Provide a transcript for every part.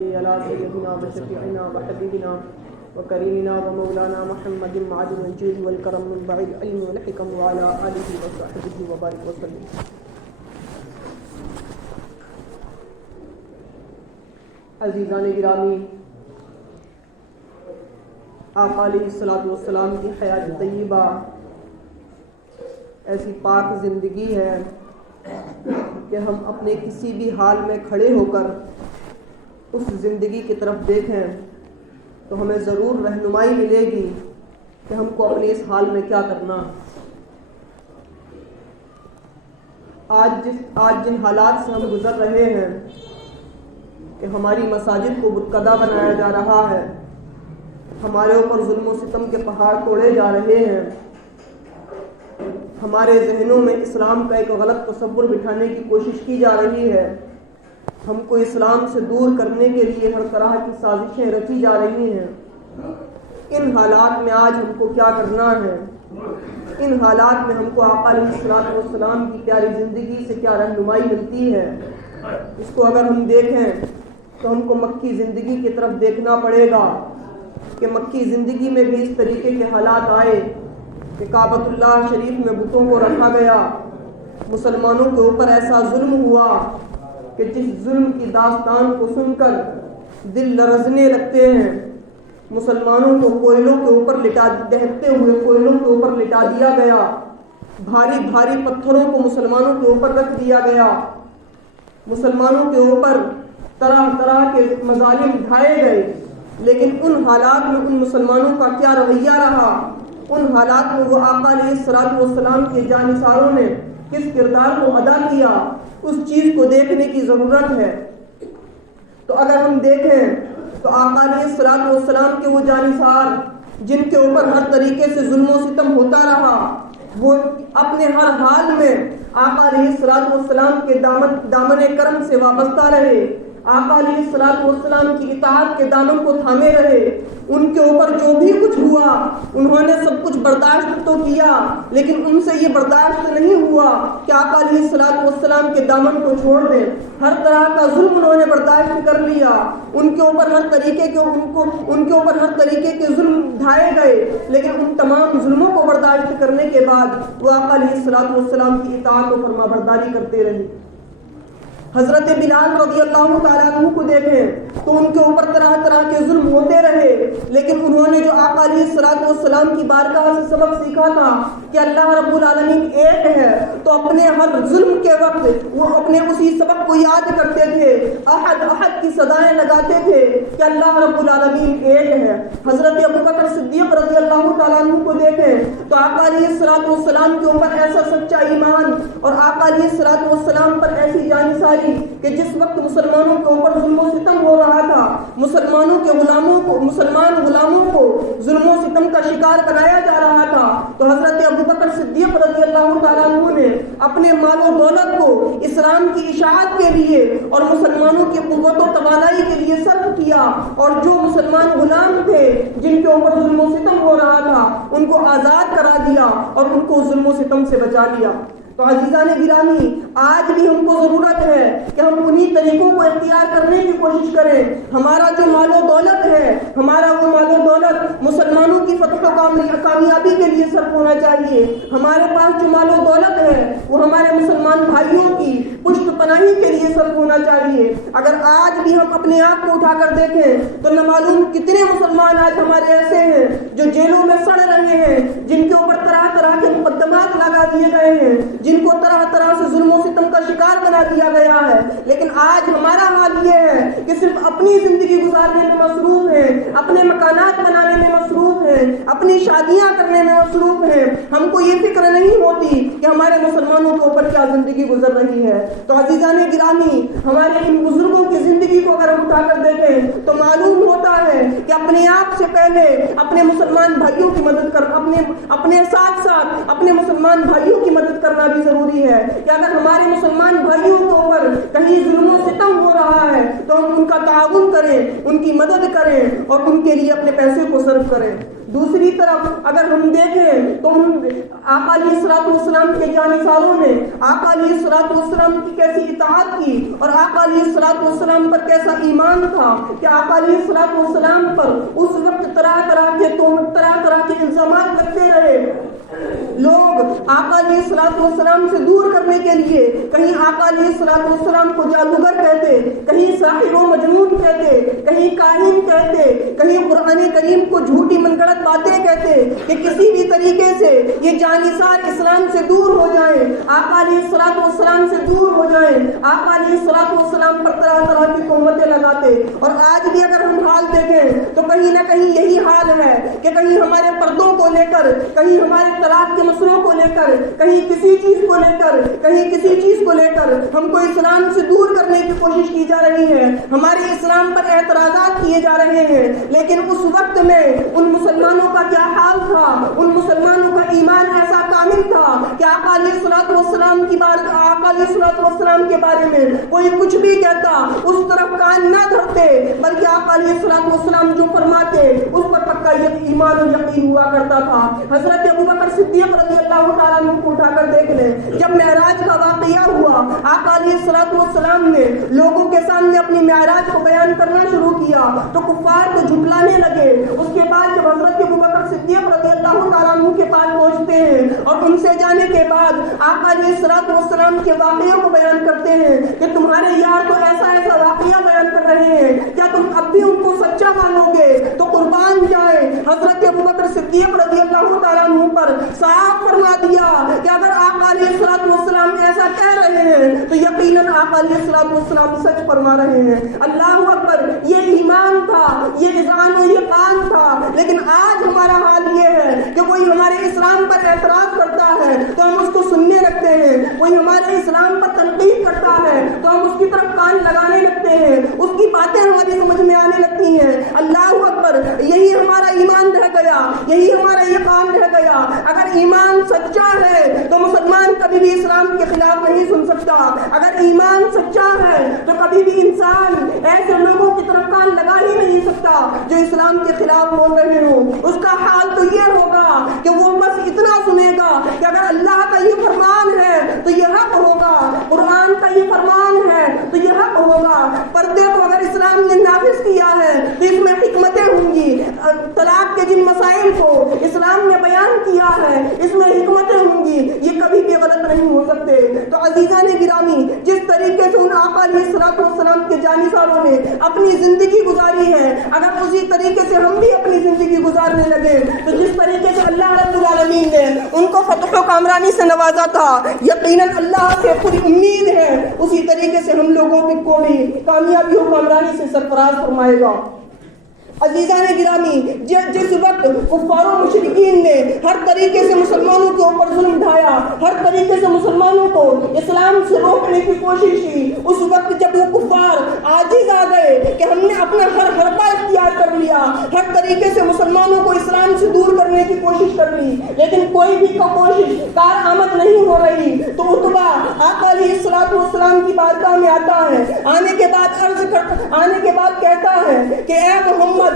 على سيدنا وشفيعنا وحبيبنا وكريمنا ومولانا محمد معدن الجود والكرم منبع العلم والحكم وعلى آله وصحبه وبارك وسلم. عزیزان گرامی، آقا علیہ الصلوۃ والسلام کی حیات طیبہ ایسی پاک زندگی ہے کہ ہم اپنے کسی بھی حال میں کھڑے ہو کر اس زندگی کی طرف دیکھیں تو ہمیں ضرور رہنمائی ملے گی کہ ہم کو اپنے اس حال میں کیا کرنا. آج جن حالات سے ہم گزر رہے ہیں کہ ہماری مساجد کو بتکدہ بنایا جا رہا ہے، ہمارے اوپر ظلم و ستم کے پہاڑ توڑے جا رہے ہیں، ہمارے ذہنوں میں اسلام کا ایک غلط تصور بٹھانے کی کوشش کی جا رہی ہے، ہم کو اسلام سے دور کرنے کے لیے ہر طرح کی سازشیں رچی جا رہی ہیں. ان حالات میں آج ہم کو کیا کرنا ہے؟ ان حالات میں ہم کو آقا علیہ الصلوۃ والسلام کی پیاری زندگی سے کیا رہنمائی ملتی ہے؟ اس کو اگر ہم دیکھیں تو ہم کو مکی زندگی کی طرف دیکھنا پڑے گا کہ مکی زندگی میں بھی اس طریقے کے حالات آئے کہ کعبۃ اللہ شریف میں بتوں کو رکھا گیا، مسلمانوں کے اوپر ایسا ظلم ہوا کہ جس ظلم کی داستان کو سن کر دل لرزنے لگتے ہیں. مسلمانوں کو کوئلوں کے اوپر دہتے ہوئے کوئلوں کے اوپر لٹا دیا گیا، بھاری بھاری پتھروں کو مسلمانوں کے اوپر رکھ دیا گیا، مسلمانوں کے اوپر طرح طرح کے مظالم ڈھائے گئے. لیکن ان حالات میں ان مسلمانوں کا کیا رویہ رہا؟ ان حالات میں وہ آقا علیہ الصلوۃ والسلام کے جانثاروں نے کس کردار کو ادا کیا؟ اس چیز کو دیکھنے کی ضرورت ہے. تو اگر ہم دیکھیں تو آقا علیہ الصلوۃ والسلام کے وہ جانثار جن کے اوپر ہر طریقے سے ظلم و ستم ہوتا رہا، وہ اپنے ہر حال میں آقا علیہ الصلوۃ والسلام کے دامن کرم سے وابستہ رہے، آقا علیہ الصلوۃ والسلام کی اطاعت کے دامن کو تھامے رہے. ان کے اوپر جو بھی کچھ ہوا انہوں نے سب کچھ برداشت تو کیا، لیکن ان سے یہ برداشت نہیں ہوا کہ آقا علیہ الصلوۃ والسلام کے دامن کو چھوڑ دیں. ہر طرح کا ظلم انہوں نے برداشت کر لیا، ان کے اوپر ہر طریقے کے ظلم ڈھائے گئے، لیکن ان تمام ظلموں کو برداشت کرنے کے بعد وہ آقا علیہ الصلوۃ والسلام کی اطاعت و فرما برداری کرتے رہے. حضرت بلال رضی اللہ تعالیٰ عنہ کو دیکھیں تو ان کے اوپر طرح طرح کے ظلم ہوتے رہے، لیکن انہوں نے جو آقا علیہ الصلوۃ والسلام کی بارگاہ سے سبق سیکھا تھا کہ اللہ رب العالمین ایک ہے، تو اپنے ہر ظلم کے وقت وہ اپنے اسی سبق کو یاد کرتے تھے، احد احد کی صدائیں لگاتے تھے کہ اللہ رب العالمین ایک ہے. حضرت ابوبکر صدیق رضی اللہ تعالیٰ عنہ کو دیکھیں تو آقا علیہ الصلوۃ والسلام کے اوپر ایسا سچا ایمان اور آقا علیہ الصلوۃ والسلام پر ایسی جانثاری کہ جس وقت مسلمانوں کے اوپر ظلم و ستم ہو رہا تھا، مسلمان غلاموں کو ظلم و ستم کا شکار بنایا جا رہا تھا، تو حضرت ابوبکر صدیق رضی اللہ تعالیٰ عنہ نے اپنے مال و دولت کو اسلام کی اشاعت کے لیے اور مسلمانوں کی قوت و توانائی کے لیے صرف کیا، اور جو مسلمان غلام تھے جن کے اوپر ظلم و ستم ہو رہا تھا ان کو آزاد کرا دیا اور ان کو ظلم و ستم سے بچا لیا. تو عزیزان گرامی، آج بھی ہم کو ضرورت ہے کہ ہم انہی طریقوں کو اختیار کرنے کی کوشش کریں. ہمارا جو مال و دولت ہے، ہمارا وہ مال و دولت مسلمانوں کی فتح و کامیابی کے لیے صرف ہونا چاہیے. ہمارے پاس جو مال و دولت ہے وہ ہمارے مسلمان بھائیوں کی پشت پناہی کے لیے صرف ہونا چاہیے. اگر آج بھی ہم اپنے آپ کو اٹھا کر دیکھیں تو نہ معلوم کتنے مسلمان آج ہمارے ایسے ہیں جو جیلوں میں سڑ رہے ہیں، جن کے اوپر طرح طرح کے مقدمات لگا دیے گئے ہیں، جن کو طرح طرح سے ظلم و ستم کا شکار بنا دیا گیا ہے. لیکن آج ہمارا حال یہ ہے کہ صرف اپنی زندگی گزارنے میں مصروف ہیں، اپنے مکانات بنانے میں مصروف ہیں، اپنی شادیاں کرنے میں مصروف ہیں. ہم کو یہ فکر نہیں ہوتی کہ ہمارے مسلمانوں کے اوپر کیا زندگی گزر رہی ہے. تو عزیزان گرامی، ہمارے ان بزرگوں کی زندگی کو اگر ہم اٹھا کر دیکھیں تو معلوم ہوتا ہے کہ اپنے آپ سے پہلے اپنے مسلمان بھائیوں کی مدد اپنے ساتھ ساتھ اپنے مسلمان بھائیوں کی مدد کرنا بھی ضروری ہے. کہ اگر ہمارے مسلمان بھائیوں کے اوپر کہیں ظلم و ستم ہو رہا ہے تو ہم ان کا تعاون کریں، ان کی مدد کریں اور ان کے لیے اپنے پیسے کو صرف کریں. دوسری طرف اگر ہم دیکھیں تو آقا علیہ الصلوۃ والسلام کے جانثاروں نے آقا علیہ الصلوۃ والسلام کی کیسی اطاعت کی اور آقا علیہ الصلوۃ والسلام پر کیسا ایمان تھا کہ آقا علیہ الصلوۃ والسلام پر اس وقت طرح طرح کے الزامات لگتے رہے. لوگ آقا علیہ الصلوۃ والسلام سے دور کرنے کے لیے کہیں آقا علیہ الصلوۃ والسلام کو جادوگر کہتے, کہیں ساحر و مجنون کہتے, کہیں کاہن کہتے, کہیں قرآن کریم کو جھوٹی من گڑت باتیں کہتے کہ کسی بھی طریقے سے یہ جانثار اسلام سے دور ہو جائیں, آقا علیہ الصلوۃ والسلام سے دور ہو جائیں. آقا علیہ الصلوۃ والسلام پر طرح طرح کی تہمتیں لگاتے. اور آج بھی اگر ہم حال دیکھیں تو کہیں نہ کہیں یہی حال ہے کہ کہیں ہمارے پردوں کو لے کر, کہیں ہمارے طلاق کے مسئلوں کو لے کر, کہیں کسی چیز کو لے کر, کہیں کسی چیز کو لے کر ہم کو اسلام سے دور کرنے کی کوشش کی جا رہی ہے, ہمارے اسلام پر اعتراضات کیے جا رہے ہیں. لیکن اس وقت میں ان مسلمانوں کا کیا حال تھا, ان مسلمانوں کا ایمان ایسا کامل تھا کہ آقا علیہ الصلوۃ والسلام کے بارے میں کوئی کچھ بھی کہتا اس طرف کان نہ دھرتے, بلکہ آقا علیہ الصلوۃ والسلام جو فرماتے اس پر پکا ایمان و یقین ہوا کرتا تھا. حضرت ابوبکر صدیق رضی اللہ تعالیٰ عنہ کو اٹھا کر دیکھ لیں, جب معراج کا واقعہ ہوا آقا علیہ الصلوۃ والسلام نے لوگوں کے سامنے اپنی معراج کو بیان کرنا شروع کیا تو کفار کو جھٹلانے لگے. اس کے بعد جب حضرت ابوبکر صدیق رضی اللہ تعالیٰ عنہ کے پاس پہنچتے ہیں اور ان سے جانے کے بعد آقا علیہ الصلوۃ والسلام کے واقعوں کو بیان کرتے ہیں کہ تمہارے یار تو ایسا ایسا واقعہ بیان کر رہے ہیں, کیا تم اب بھی ان کو سچا مانو گے تو قربان جائیں. حضرت ابوبکر صدیق رضی اللہ تعالیٰ عنہ پر صاف فرما دیا کہ اگر آقا علیہ الصلوۃ والسلام ایسا کہہ رہے ہیں تو یقیناً آقا علیہ الصلوۃ والسلام سچ فرما رہے ہیں. اللہ اکبر, یہ ایمان تھا, یہ اذعان و یقین تھا. لیکن آج ہمارا حال یہ ہے کہ کوئی ہمارے اسلام پر اعتراض کرتا ہے تو ہم اس کو سننے لگتے ہیں, کوئی ہمارے اسلام پر تنقید کرتا ہے تو ہم اس کی طرف کان لگانے لگتے ہیں, اس کی باتیں ہماری سمجھ میں آنے لگتی ہیں. اللہ اکبر, یہی ہمارا ایمان رہ گیا, یہی ہمارا یقین رہ گیا. اگر ایمان سچا ہے تو مسلمان کبھی بھی اسلام کے خلاف نہیں سن سکتا. اگر ایمان سچا ہے تو کبھی بھی انسان ایسے لوگوں کی طرف کان لگا ہی نہیں سکتا جو اسلام کے خلاف بول رہے ہوں. اس کا حال تو یہ ہوگا کہ وہ بس اتنا سنے گا کہ اگر اللہ کا یہ فرمان ہے تو یہ حق ہوگا, قرآن کا یہ فرمان ہے تو یہ حق ہوگا. پردے کو اگر اسلام نے نافذ کیا ہے تو اس میں حکمتیں ہوں گی. طلاق کے جن مسائل کو اسلام نے بیان کیا ہے اس میں حکمتیں ہوں گی, یہ کبھی بھی غلط نہیں ہو سکتے. تو عزیزان گرامی, جس طریقے سے ان آقا علیہ الصلوۃ والسلام کے جانثاروں نے اپنی زندگی گزاری ہے, اگر اسی طریقے سے ہم بھی اپنی زندگی گزارنے لگے تو جس طریقے سے اللہ رب العالمین نے ان کو فتح و کامرانی سے نوازا تھا, یقیناً اللہ سے پوری امید ہے اسی طریقے سے ہم لوگوں کو بھی کامیابی و کامرانی سے سرفراز فرمائے گا. عزیزان گرامی, جس وقت کفار و مشرکین نے ہر طریقے سے مسلمانوں کے اوپر ظلم ڈھایا, ہر طریقے سے مسلمانوں کو اسلام سے روکنے کی کوشش کی, اس وقت جب وہ کفار عاجز آ گئے کہ ہم نے اپنا ہر حربہ اختیار کر لیا, ہر طریقے سے مسلمانوں کو اسلام سے دور کرنے کی کوشش کر لی, لیکن کوئی بھی کوشش کارآمد نہیں ہو رہی, تو عتبہ آقا علیہ الصلوۃ والسلام کی بارگاہ میں آتا ہے. آنے کے بعد کہتا ہے کہ اے محمد,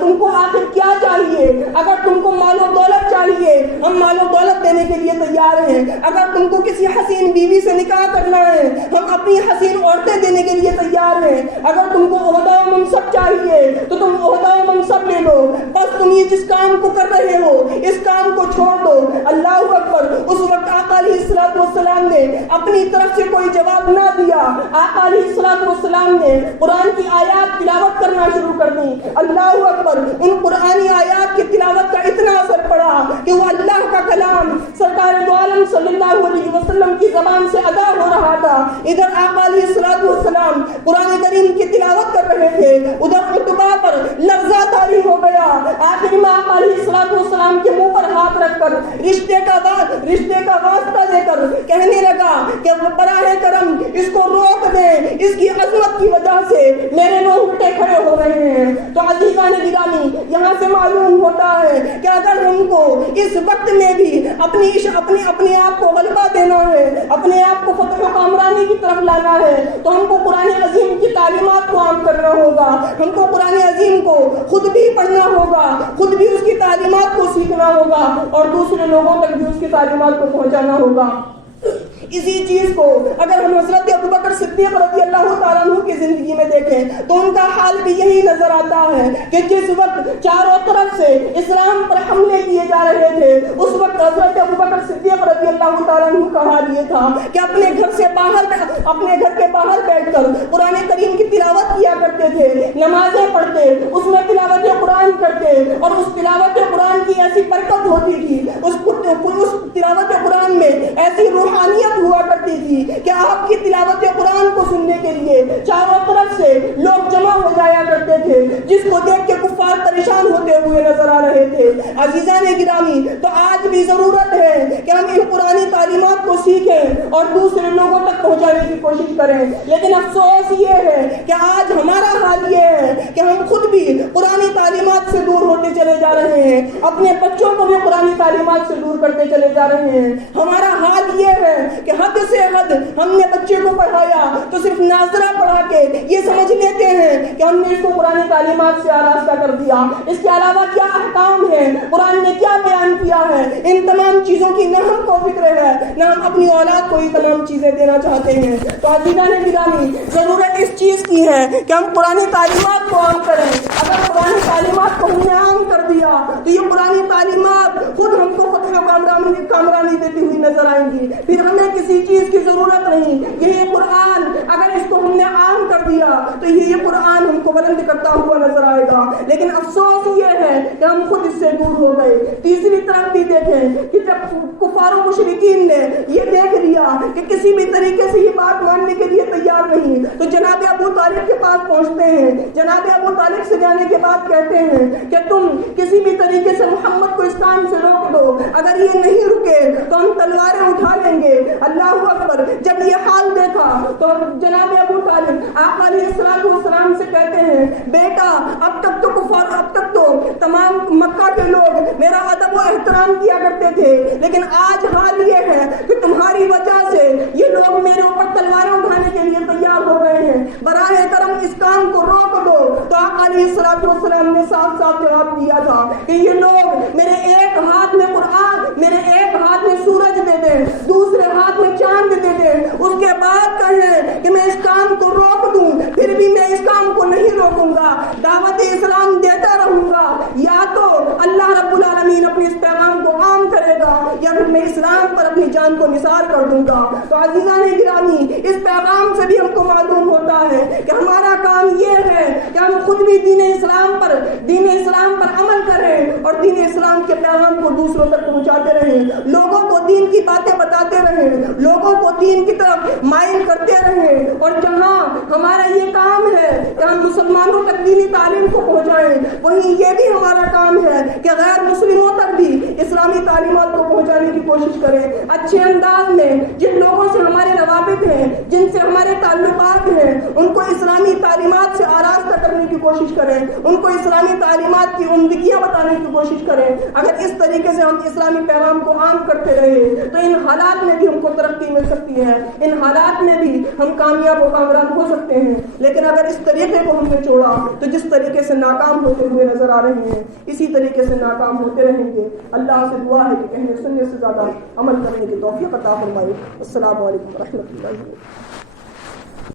تم کو آخر کیا چاہیے؟ اگر تم کو مال و دولت چاہیے ہم مال و دولت دینے کے لیے تیار ہیں. اگر تم کو کسی حسین بیوی سے نکاح کرنا ہے ہم اپنی حسین عورتیں دینے کے لیے تیار ہیں. اگر تم کو عہدہ و منصب چاہیے تو تم عہدہ و منصب لے لو, بس تم یہ جس کام کو کر رہے ہو اس کام کو چھوڑ دو. اللہ اکبر, اس وقت آقا علیہ الصلوۃ والسلام نے اپنی طرف سے کوئی جواب نہ دیا. آقا علیہ الصلوۃ والسلام نے قرآن کی آیات تلاوت کرنا شروع کر دی. اللہ اکبر, ان قرآنی آیات کی تلاوت کا اتنا اثر پڑا کہ وہ اللہ کا کلام سرکار دو عالم صلی اللہ علیہ وسلم کی زبان سے ادا ہو رہا تھا. ادھر آقا علیہ الصلوۃ والسلام قرآن کریم کی تلاوت کر رہے تھے, ادھر عتبہ پر لرزہ طاری ہو گیا. آخر میں آقا علیہ الصلوۃ والسلام کے منہ پر ہاتھ رکھ کر رشتے کا واسطہ دے کر کہنے لگا کہ براہ کرم اس کو روک دیں, اس کی عظمت کی وجہ سے میرے رونگٹے کھڑے ہو رہے رہے ہیں۔ تو عزیزان گرامی، یہاں سے معلوم ہوتا ہے کہ اگر ہم کو اس وقت میں بھی اپنے آپ کو غلبہ دینا ہے، اپنے آپ کو فتح و کامرانی کی طرف لانا ہے، تو ہم کو قرآن عظیم کی تعلیمات کو عام کرنا ہوگا۔ ہم کو قرآن عظیم کو خود بھی پڑھنا ہوگا، خود بھی اس کی تعلیمات کو سیکھنا ہوگا اور دوسرے لوگوں تک بھی اس کی تعلیمات کو پہنچانا ہوگا۔ اسی چیز کو اگر ہم حضرت ابوبکر صدیق رضی اللہ تعالیٰ عنہ کی زندگی میں دیکھیں تو ان کا حال بھی یہی نظر آتا ہے کہ جس وقت چاروں طرف سے اسلام پر حملے کیے جا رہے تھے، اس وقت حضرت ابوبکر صدیق رضی اللہ تعالیٰ عنہ کا حال یہ تھا کہ اپنے گھر کے باہر بیٹھ کر قرآن کریم کی تلاوت کیا کرتے تھے، نمازیں پڑھتے، اس میں تلاوت قرآن کرتے، اور اس تلاوت قرآن کی ایسی برکت ہوتی تھی، اس تلاوت قرآن میں ایسی روحانیت ہوا کرتی تھی کہ آپ کی تلاوت قرآن کو سننے کے لیے چاروں طرف سے لوگ جمع ہو جایا کرتے تھے، جس کو دیکھ کے کفار پریشان ہوتے ہوئے نظر آ رہے تھے۔ عزیزان گرامی، تو آج بھی ضرورت ہے کہ ہم ان قرآنی تعلیمات کو سیکھیں اور دوسرے لوگوں تک پہنچانے کی کوشش کریں، لیکن افسوس یہ ہے کہ آج ہمارا حال یہ ہے کہ ہم خود بھی قرآنی تعلیمات سے دور ہوتے چلے جا رہے ہیں، اپنے بچوں کو بھی قرآنی تعلیمات سے دور کرتے چلے جا رہے ہیں۔ ہمارا حال یہ ہے کہ حد سے حد ہم نے بچے کو پڑھایا تو صرف ناظرہ پڑھا کے یہ سمجھ لیتے ہیں کہ ہم نے اس کو قرآن تعلیمات سے آراستہ کر دیا، اس کے علاوہ کیا احکام ہے، قرآن نے کیا بیان کیا ہے، ان تمام چیزوں کی نہ ہم کو فکر ہے، نہ ہم اپنی اولاد کو یہ تمام چیزیں دینا چاہتے ہیں۔ تو عزیزان گرامی، ضرورت اس چیز کی ہے کہ ہم قرآن تعلیمات کو عام کریں۔ اگر قرآن تعلیمات کو ہم نے عام کر دیا تو یہ قرآن تعلیمات خود ہم کو فتح و کامرانی دیتی ہوئی نظر آئیں گی، پھر ہمیں کسی چیز کی ضرورت نہیں۔ یہ قرآن اگر اس کو ہم نے عام کر دیا تو یہ قرآن ہم کو بلند کرتا ہوا نظر آئے گا، لیکن افسوس یہ ہے کہ ہم خود اس سے دور ہو گئے۔ تیسری طرف بھی دیکھیں کہ جب کفار و مشرکین نے یہ دیکھ لیا کہ کسی بھی طریقے سے یہ بات ماننے کے لیے تیار نہیں، تو جناب ابو طالب کے پاس پہنچتے ہیں۔ جناب ابو طالب سے جانے کے بعد کہتے ہیں کہ تم کسی بھی طریقے سے محمد کو اس کام سے روک دو، اگر یہ نہیں رکے تو ہم تلواریں اٹھا لیں گے۔ اللہ اکبر! جب یہ حال دیکھا تو جناب ابو طالب آقا علیہ السلام سے کہتے ہیں، بیٹا اب تک تو تمام مکہ کے لوگ میرا ادب و احترام کیا کرتے تھے، لیکن آج حال یہ ہے کہ تمہاری وجہ سے یہ لوگ میرے اوپر تلواریں اٹھانے کے لیے تیار ہو گئے ہیں، براہ کرم اس کام کو روک دو۔ تو آقا علیہ السلام نے صاف صاف جواب دیا تھا کہ یہ لوگ میرے ایک ہاتھ میں قرآن، میرے ایک ہاتھ میں سورج دے دیں، دوسرے ہاتھ میں چاند دے دیں، اس کے بعد کہیں کہ میں اس کام کو روک دوں، پھر بھی میں اس کام کو نہیں روکوں گا، دعوت اسلام دیتا رہوں گا۔ یا تو اللہ رب العالمین اپنے اس پیغام کو عام کرے گا یا پھر میں اسلام پر اپنی جان کو نثار کر دوں گا۔ تو عزیزان گرامی، اس پیغام سے بھی ہم کو معلوم ہوتا ہے کہ ہمارا کام یہ ہے کہ ہم خود بھی دین اسلام پر عمل کریں اور دین اسلام کے پیغام کو دوسروں تک پہنچاتے رہیں، لوگوں کو دین کی باتیں بتاتے رہیں، لوگوں کو دین کی طرف مائل کرتے رہیں، اور جہاں ہمارا یہ کام ہے کہ ہم مسلمانوں تک دینی تعلیم کو پہنچائیں، وہیں یہ بھی ہمارا کام ہے کہ غیر مسلموں تک بھی اسلامی تعلیمات کو پہنچانے کی کوشش کریں، اچھے انداز میں۔ جن لوگوں سے ہمارے روابط ہیں، جن سے ہمارے تعلقات ہیں، ان کو اسلامی تعلیمات سے آراستہ کرنے کی کوشش کریں، ان کو اسلامی تعلیمات کی عمدگیاں بتانے کی کوشش کریں۔ اگر اس طریقے سے ہم اسلامی پیغام کو عام کرتے رہے تو ان حالات میں بھی ہم کو ترقی مل سکتی ہے، ان حالات میں بھی ہم کامیاب و کامران ہو سکتے ہیں۔ لیکن اگر اس طریقے کو ہم نے چھوڑا تو جس طریقے سے ناکام ہوتے ہوئے نظر آ رہے ہیں، اسی طریقے سے ناکام ہوتے رہیں گے۔ اللہ سے دعا ہے کہ کہنے سننے سے زیادہ عمل کرنے کی توفیق عطا فرمائے۔ السلام علیکم ورحمۃ اللہ۔